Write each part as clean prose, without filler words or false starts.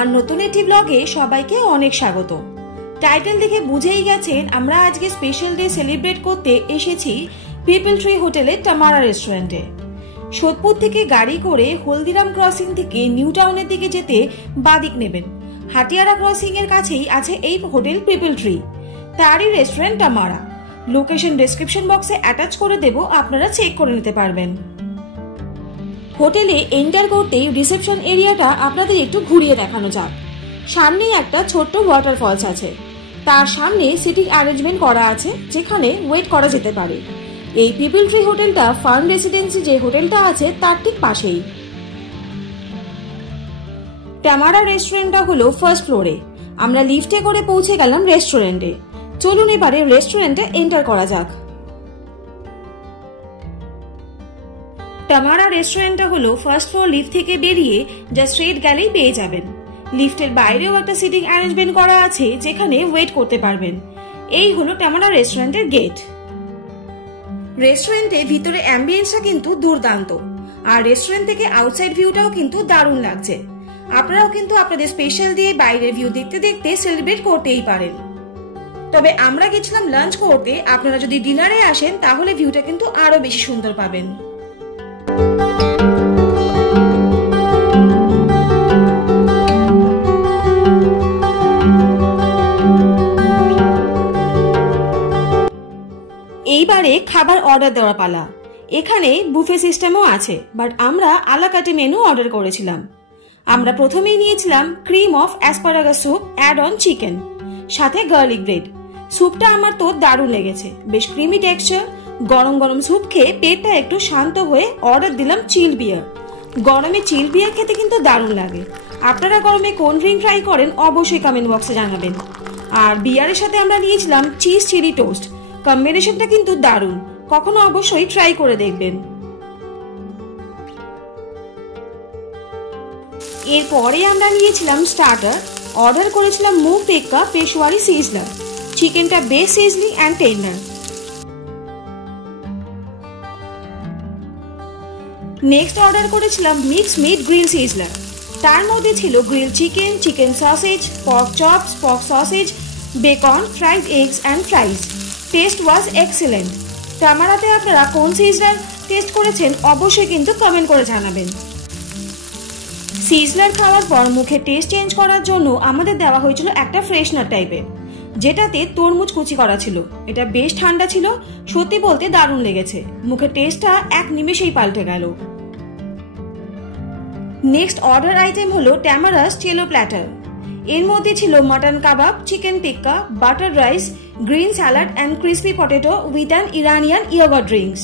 আমার নতুন একটি ব্লগে সবাইকে অনেক স্বাগত। টাইটেল দেখে বুঝেই গেছেন আমরা আজকে স্পেশাল ডে সেলিব্রেট করতে এসেছি পিপল ট্রি হোটেলের টামারা রেস্টুরেন্টে। সোদপুর থেকে গাড়ি করে হলদিরাম ক্রসিং থেকে নিউ টাউনের দিকে যেতে বাদিক নেবেন। হাটিয়ারা ক্রসিং এর কাছেই আছে এই হোটেল পিপল ট্রি, তারই রেস্টুরেন্ট টামারা। লোকেশন ডেসক্রিপশন বক্সে অ্যাটাচ করে দেব, আপনারা চেক করে নিতে পারবেন। হোটেলে এন্টার করতেই রিসেপশন এরিয়াটা আপনাদের একটু ঘুরিয়ে দেখানো যাক। সামনেই একটা ছোট্ট ওয়াটারফলস আছে, তার সামনে সিটিং অ্যারেঞ্জমেন্ট করা আছে যেখানে ওয়েট করা যেতে পারে। এই পিপল ট্রি হোটেলটা ফার্ম রেসিডেন্সি যে হোটেলটা আছে তার ঠিক পাশেই। টামারা রেস্টুরেন্টটা হলো ফার্স্ট ফ্লোরে। আমরা লিফটে করে পৌঁছে গেলাম রেস্টুরেন্টে। চলুন এবারে রেস্টুরেন্টে এন্টার করা যাক। টামারা রেস্টুরেন্টটা হলো ফার্স্ট ফ্লোর লিফট থেকে বেরিয়ে যা স্ট্রেট গেলেই পেয়ে যাবেন। লিফটের বাইরেও একটা সিটিং অ্যারেঞ্জমেন্ট করা আছে যেখানে ওয়েট করতে পারবেন। এই হলো টামারা রেস্টুরেন্টের গেট। রেস্টুরেন্টে ভিতরে অ্যাম্বিয়েন্সটা কিন্তু দুর্দান্ত, আর রেস্টুরেন্ট থেকে আউটসাইড ভিউটাও কিন্তু দারুণ লাগছে। আপনারাও কিন্তু আপনাদের স্পেশাল দিয়ে বাইরের ভিউ দেখতে দেখতে সেলিব্রেট করতেই পারেন। তবে আমরা গেছিলাম লাঞ্চ করতে, আপনারা যদি ডিনারে আসেন তাহলে ভিউটা কিন্তু আরো বেশি সুন্দর পাবেন। এইবারে খাবার অর্ডার দেওয়ার পালা। এখানে বুফে সিস্টেমও আছে, বাট আমরা আলাকাটে মেনু অর্ডার করেছিলাম। আমরা প্রথমেই নিয়েছিলাম cream of asparagus soup add on chicken, সাথে গার্লিক ব্রেড। স্যুপটা আমার তো দারুণ লেগেছে, বেশ ক্রিমি টেক্সচার। গরম গরম স্যুপ খেয়ে পেটটা একটু শান্ত হয়ে অর্ডার দিলাম চিল বিয়ার। গরমে চিল বিয়ার খেতে কিন্তু দারুণ লাগে। আপনারা গরমে কোন ড্রিঙ্ক ট্রাই করেন অবশ্যই কমেন্ট বক্সে জানাবেন। আর বিয়ারের সাথে আমরা নিয়েছিলাম চিজ চিলি টোস্ট। কম্বিনেশনটা কিন্তু দারুণ, কখনো অবশ্যই ট্রাই করে দেখবেন। এরপরে আমরা নিয়েছিলাম স্টার্টার। অর্ডার করেছিলাম মুগ টিক্কা পেশওয়ারি সিজলার। চিকেনটা বেশ sizzling and tender. Next order করেছিলাম মিক্স মিট গ্রিল সিজলার। তার মধ্যে ছিল grill chicken, chicken sausage, pork chops, pork sausage, bacon, fried eggs and fries. Taste was excellent. টামারাতে আপনারা কোন সিজলার টেস্ট করেছেন অবশ্যই কিন্তু কমেন্ট করে জানাবেন। সিজলার খাওয়ার পর মুখে টেস্ট চেঞ্জ করার জন্য আমাদের দেওয়া হয়েছিল একটা ফ্রেশনার টাইপের, যেটাতে তরমুজ কুচি করা ছিল। এটা বেশ ঠান্ডা ছিল, সত্যি বলতে দারুণ লেগেছে। মুখের টেস্টটা এক নিমেষেই পাল্টে গেল। নেক্সট অর্ডার আইটেম হলো টামারাস চেলো প্ল্যাটার। এর মধ্যে ছিল mutton kebab, chicken tikka, butter rice, green salad and crispy potato with an Iranian yoghurt drinks.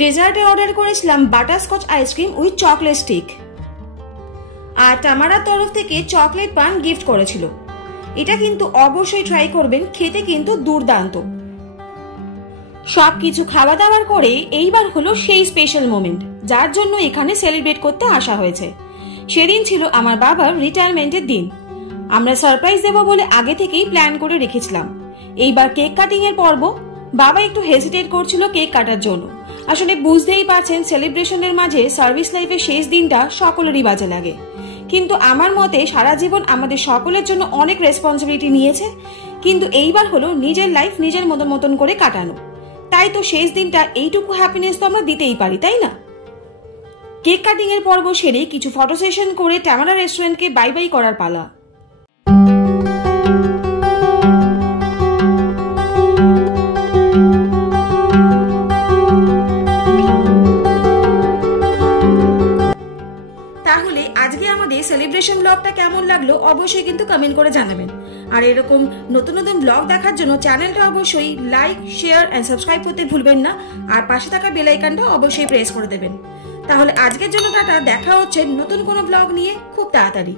ডেজার্টে অর্ডার করেছিলাম butterscotch ice cream with chocolate stick. আর টামারার তরফ থেকে চকলেট পান গিফট করেছিল। এটা কিন্তু অবশ্যই ট্রাই করবেন, খেতে কিন্তু দুর্দান্ত। সবকিছু খাওয়া দাওয়ার করে এইবার হলো সেই স্পেশাল মোমেন্ট যার জন্য এখানে সেলিব্রেট করতে আসা হয়েছে। সেদিন ছিল আমার বাবার রিটায়ারমেন্টের দিন। আমরা সারপ্রাইজ দেব বলে আগে থেকেই প্ল্যান করে রেখেছিলাম। এইবার কেক কাটিং এর পর্ব। বাবা একটু হেজিটেট করছিল কেক কাটার জন্য। আসলে বুঝতেই পারছেন সেলিব্রেশনের মাঝে সার্ভিস লাইফের শেষ দিনটা সকলেরই বাজে লাগে, কিন্তু আমার মতে সারা জীবন আমাদের সকলের জন্য অনেক রেসপন্সিবিলিটি নিয়েছে, কিন্তু এইবার হলো নিজের লাইফ নিজের মতন করে কাটানো। তাই তো শেষ দিনটা এইটুকু হ্যাপিনেস তো আমরা দিতেই পারি, তাই না? কেক কাটিং এর পর্ব সেরে কিছু ফটো সেশন করে টামারা রেস্টুরেন্টকে বাই বাই করার পালা। তাহলে আজকে আমাদের সেলিব্রেশন ব্লগটা কেমন লাগলো অবশ্যই কিন্তু কমেন্ট করে জানাবেন। আর এরকম নতুন নতুন ব্লগ দেখার জন্য চ্যানেলটা অবশ্যই লাইক, শেয়ার এন্ড সাবস্ক্রাইব করতে ভুলবেন না। আর পাশে থাকা বেল আইকনটা অবশ্যই প্রেস করে দেবেন। তাহলে আজকের জন্য টাটা, দেখা হচ্ছে নতুন কোনো ব্লগ নিয়ে খুব তাড়াতাড়ি।